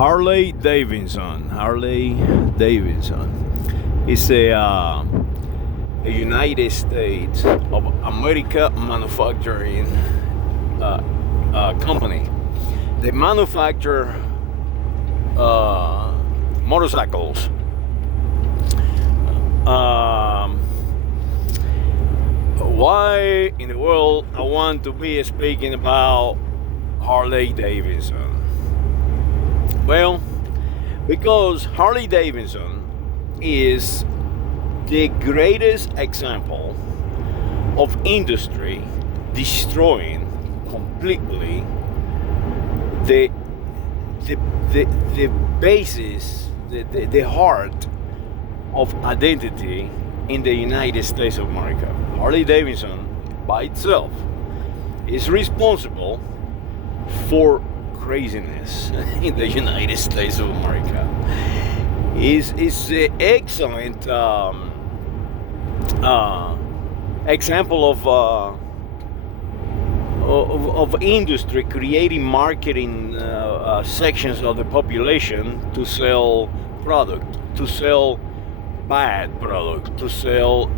Harley-Davidson. Harley-Davidson is a United States of America manufacturing company. They manufacture motorcycles. Why in the world I want to be speaking about Harley-Davidson? Well, because Harley-Davidson is the greatest example of industry destroying completely the basis, the heart of identity in the United States of America. Harley-Davidson by itself is responsible for craziness in the United States of America. Is an excellent example of industry creating marketing sections of the population to sell product, to sell bad product, to sell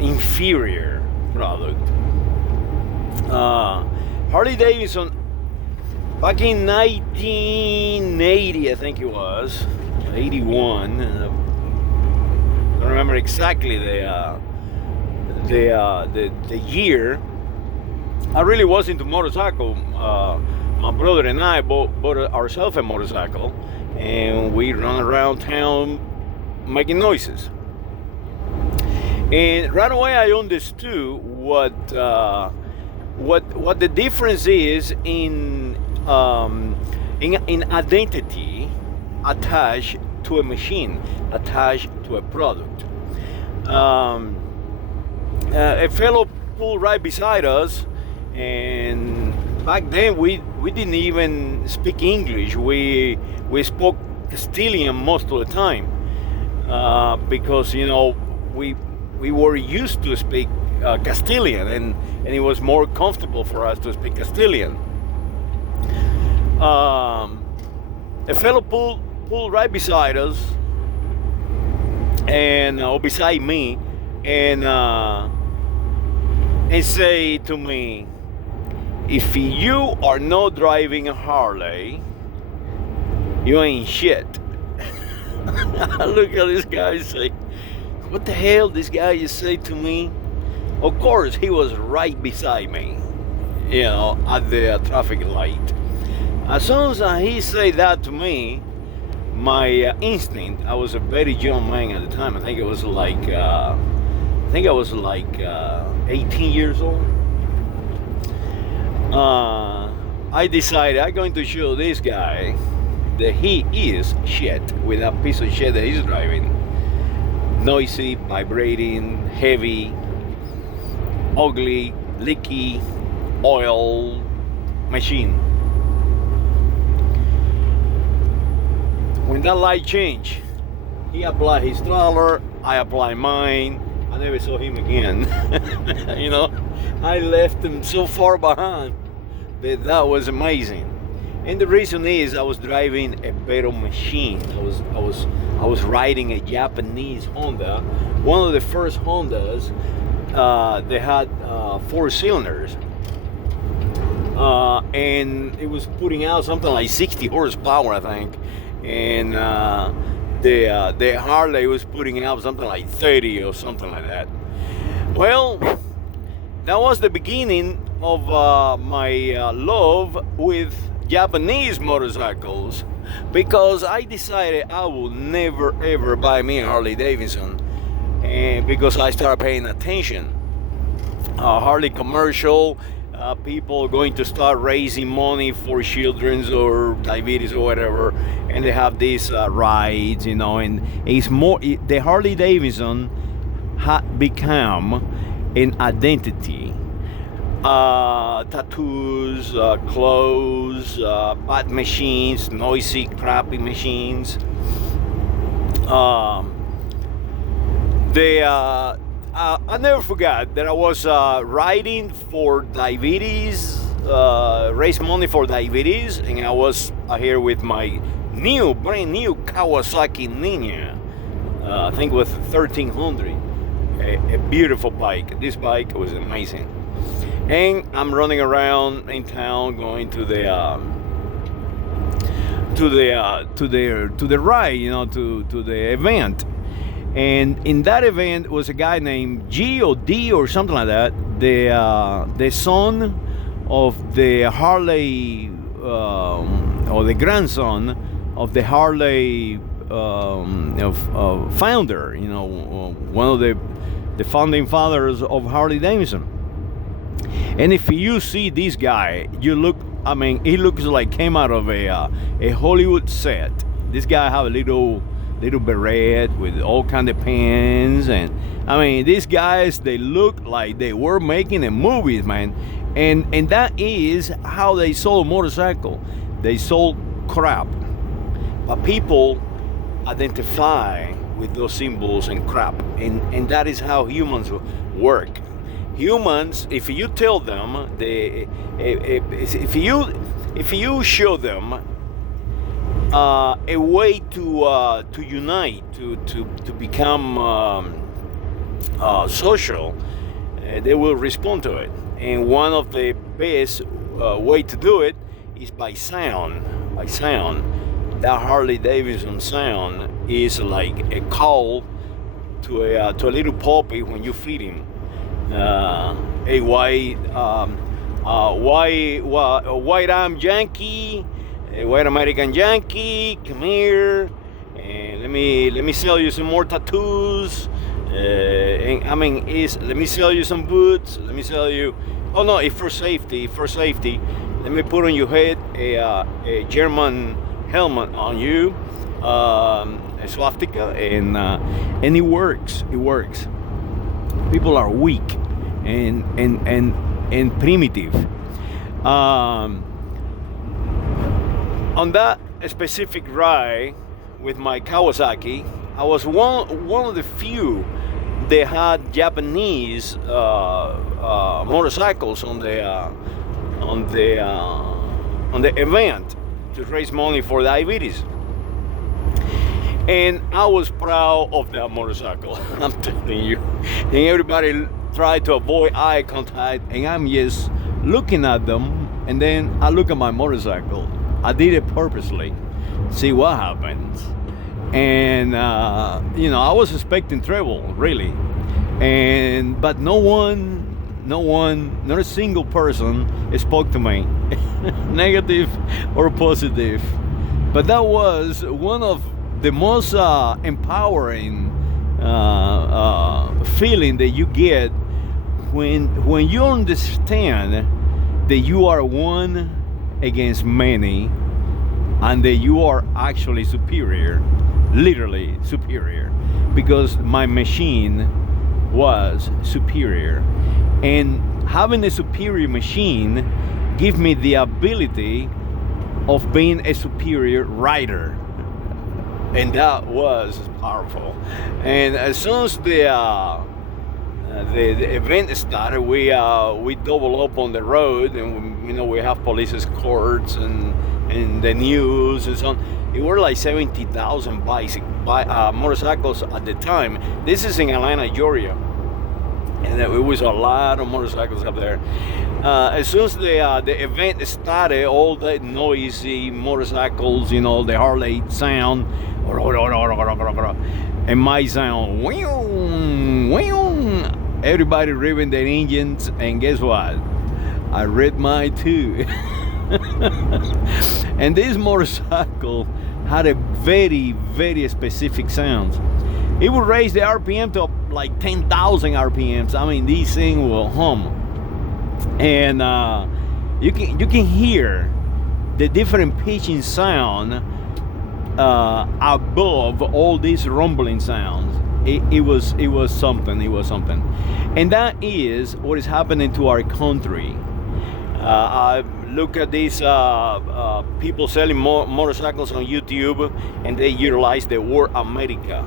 inferior product. Harley-Davidson, back in 1980, I think it was, 81. I don't remember exactly the year. I really was into motorcycle. My brother and I bought ourselves a motorcycle, and we run around town making noises. And right away, I understood what the difference is in identity attached to a machine, attached to a product. A fellow pulled right beside us, and back then we didn't even speak English. We spoke Castilian most of the time because we were used to speak Castilian, and it was more comfortable for us to speak Castilian. A fellow pulled right beside us, and or beside me, and say to me, "If you are not driving a Harley, you ain't shit." I look at this guy and say, "What the hell this guy just say to me?" Of course, he was right beside me, at the traffic light. As soon as he said that to me, my instinct, I was a very young man at the time. I think I was like 18 years old. I decided I'm going to show this guy that he is shit with that piece of shit that he's driving. Noisy, vibrating, heavy, ugly, leaky, oil machine. When that light changed, he applied his throttle, I applied mine. I never saw him again. I left him so far behind that was amazing. And the reason is I was driving a better machine. I was riding a Japanese Honda, one of the first Hondas. They had 4 cylinders, and it was putting out something like 60 horsepower, I think. And the Harley was putting out something like 30 or something like that. Well, that was the beginning of my love with Japanese motorcycles, because I decided I would never ever buy me a Harley-Davidson, and because I started paying attention. Harley commercial, people going to start raising money for children's or diabetes or whatever, and they have these rides, and it's more. The Harley-Davidson had become an identity. Tattoos, clothes, bad machines, noisy, crappy machines. I never forgot that I was riding for diabetes raise money for diabetes, and I was here with my brand new Kawasaki Ninja. I think it was 1300. A beautiful bike. This bike was amazing. And I'm running around in town, going to the ride, to the event. And in that event was a guy named G or D or something like that, the son of the Harley, or the grandson of the Harley founder, one of the founding fathers of Harley-Davidson. And if you see this guy, he looks like came out of a Hollywood set. This guy have a little beret with all kind of pants, and these guys, they look like they were making a movie, man. And that is how they sold motorcycle. They sold crap, but people identify with those symbols and crap, and that is how humans work. Humans, if you tell them, if you show them a way to unite, to become social, they will respond to it. And one of the best way to do it is by sound. That Harley-Davidson sound is like a call to a little puppy when you feed him. Hey, white Yankee, white American Yankee, come here, and let me sell you some more tattoos. Let me sell you some boots. Let me sell you. Oh no, it's for safety. Let me put on your head a German helmet on you, a swastika, and it works. People are weak and primitive. On that specific ride with my Kawasaki, I was one of the few that had Japanese motorcycles on the event to raise money for diabetes. And I was proud of that motorcycle. I'm telling you. And everybody tried to avoid eye contact, and I'm just looking at them, and then I look at my motorcycle. I did it purposely, see what happens. And I was expecting trouble, really. But not a single person spoke to me, negative or positive. But that was one of the most empowering feeling that you get when you understand that you are one against many, and that you are actually superior, literally superior, because my machine was superior. And having a superior machine gives me the ability of being a superior rider. And that was powerful. And as soon as the event started, we double up on the road, and we have police escorts and the news and so on. It were like 70,000 motorcycles at the time. This is in Atlanta, Georgia, and it was a lot of motorcycles up there. As soon as the event started, all the noisy motorcycles, the Harley sound, and my sound, everybody revving their engines, and guess what? I read mine too. And this motorcycle had a very, very specific sound. It would raise the RPM to like 10,000 RPMs. This thing will hum, and you can hear the different pitching sound above all these rumbling sounds. It was something. And that is what is happening to our country. I look at these people selling motorcycles on YouTube, and they utilize the word America,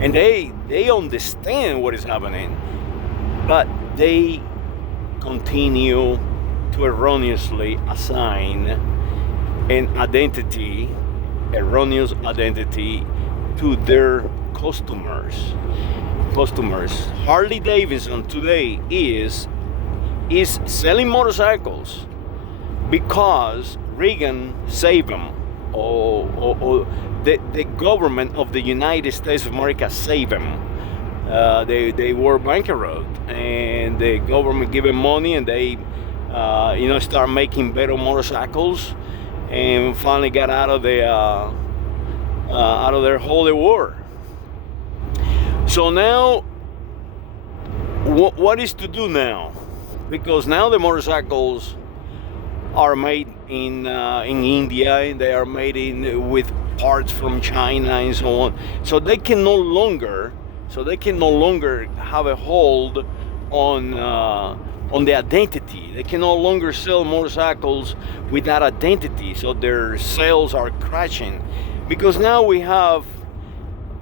and they understand what is happening, but they continue to erroneously assign an identity, erroneous identity, to their customers. Harley-Davidson today is selling motorcycles because Reagan saved them, or the government of the United States of America saved them. They were bankrupt, and the government gave them money, and they start making better motorcycles, and finally got out of their holy war. So now, what is to do now? Because now the motorcycles are made in India, and they are made with parts from China and so on. So they can no longer have a hold on the identity. They can no longer sell motorcycles with that identity. So their sales are crashing, because now we have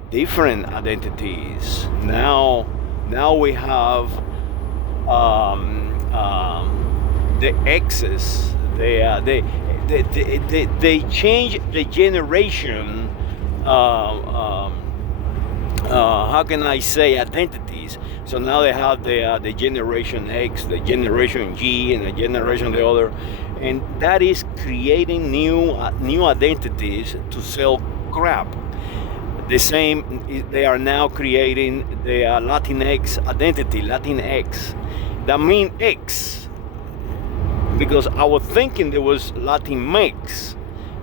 different identities. Now we have the X's. They change the generation. How can I say, identities? So now they have the generation X, the generation G, and the generation the other, and that is creating new identities to sell crap. The same, they are now creating the Latinx identity, Latinx. That means X, because I was thinking there was Latinx,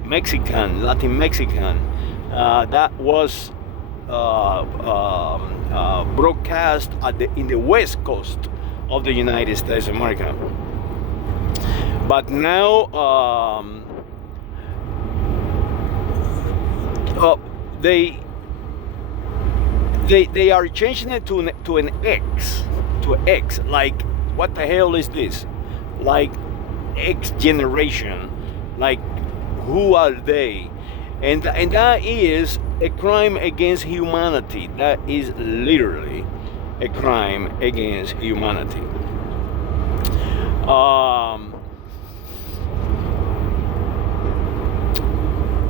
Mexican, Latin Mexican. That was broadcast in the west coast of the United States of America. But now they are changing it to an X, like, what the hell is this? Like, X generation, like, who are they? And that is a crime against humanity. That is literally a crime against humanity.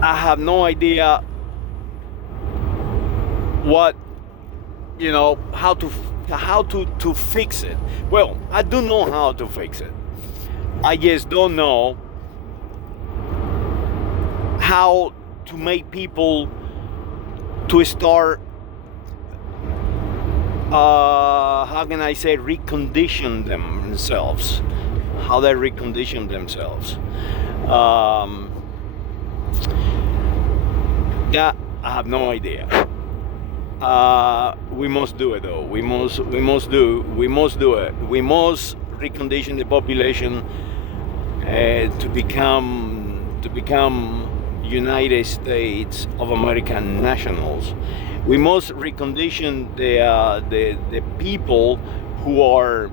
I have no idea what, how to fix it. Well, I do know how to fix it. I just don't know how to make people to start, how can I say, recondition themselves. How they recondition themselves. That I have no idea. We must do it though. We must do it. We must recondition the population to become United States of American nationals. We must recondition the people who are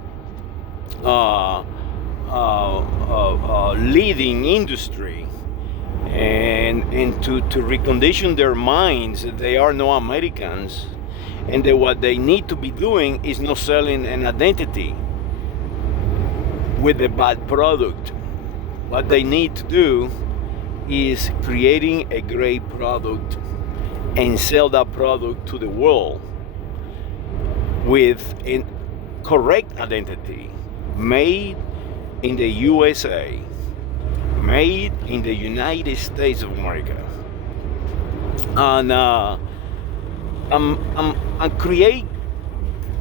leading industry, and to recondition their minds. They are no Americans, and what they need to be doing is not selling an identity with a bad product. What they need to do is creating a great product and sell that product to the world with a correct identity, made in the USA, made in the United States of America, and create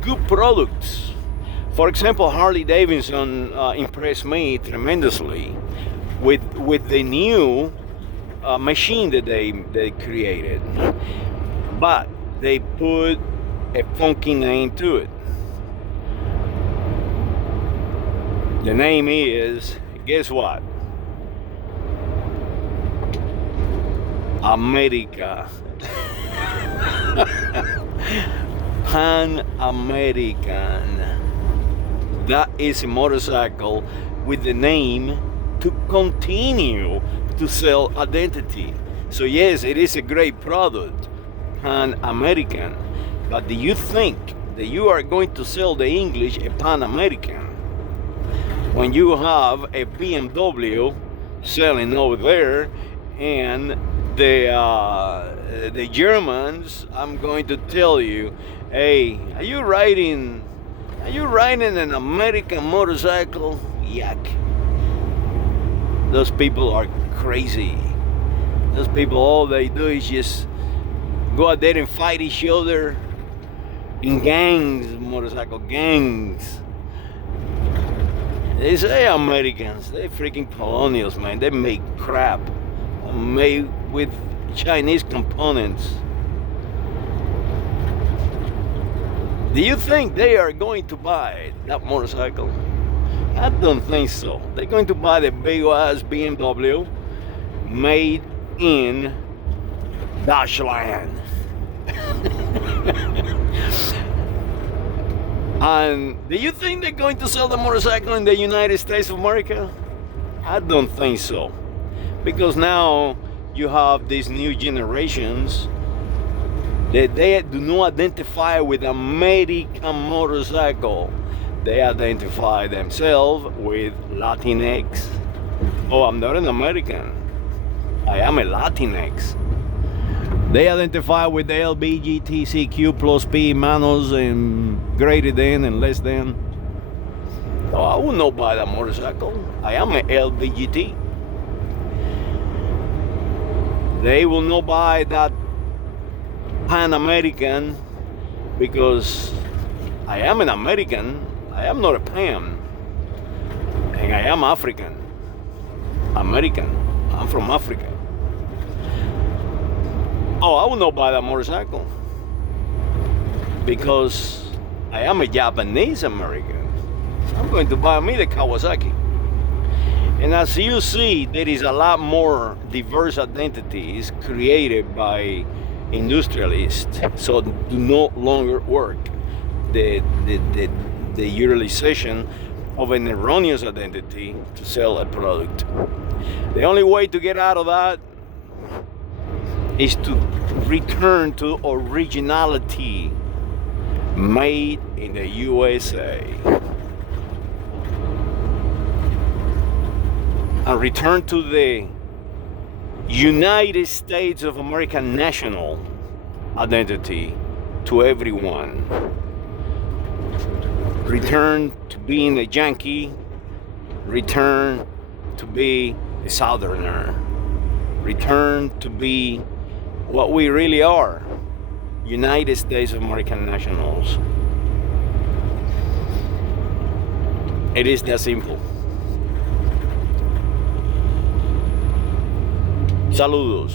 good products. For example, Harley-Davidson impressed me tremendously with the new machine that they created, but they put a funky name to it. The name is, guess what? America. Pan American. That is a motorcycle with the name to continue to sell identity. So yes, it is a great product, Pan American. But do you think that you are going to sell the English a Pan American? when you have a BMW selling over there, and the Germans, I'm going to tell you, hey, are you riding an American motorcycle? Yuck. Those people are crazy. Those people, all they do is just go out there and fight each other in gangs, motorcycle gangs. They say Americans, they freaking colonials, man. They make crap made with Chinese components. Do you think they are going to buy that motorcycle? I don't think so. They're going to buy the big ass BMW made in Deutschland. And do you think they're going to sell the motorcycle in the United States of America? I don't think so. Because now you have these new generations that they do not identify with American motorcycle. They identify themselves with Latinx. Oh, I'm not an American. I am a Latinx. They identify with the LBGTQ plus P manos and greater than and less than. Oh, I will not buy that motorcycle. I am an LBGT. They will not buy that Pan American because I am an American. I am not a Pan. And I am African. American. I'm from Africa. Oh, I will not buy that motorcycle because I am a Japanese American. I'm going to buy me the Kawasaki. And as you see, there is a lot more diverse identities created by industrialists, so do no longer work the utilization of an erroneous identity to sell a product. The only way to get out of that is to return to originality, made in the USA, and return to the United States of America national identity to everyone. Return to being a Yankee, return to be a Southerner, return to be what we really are, United States of American nationals. It is that simple. Saludos.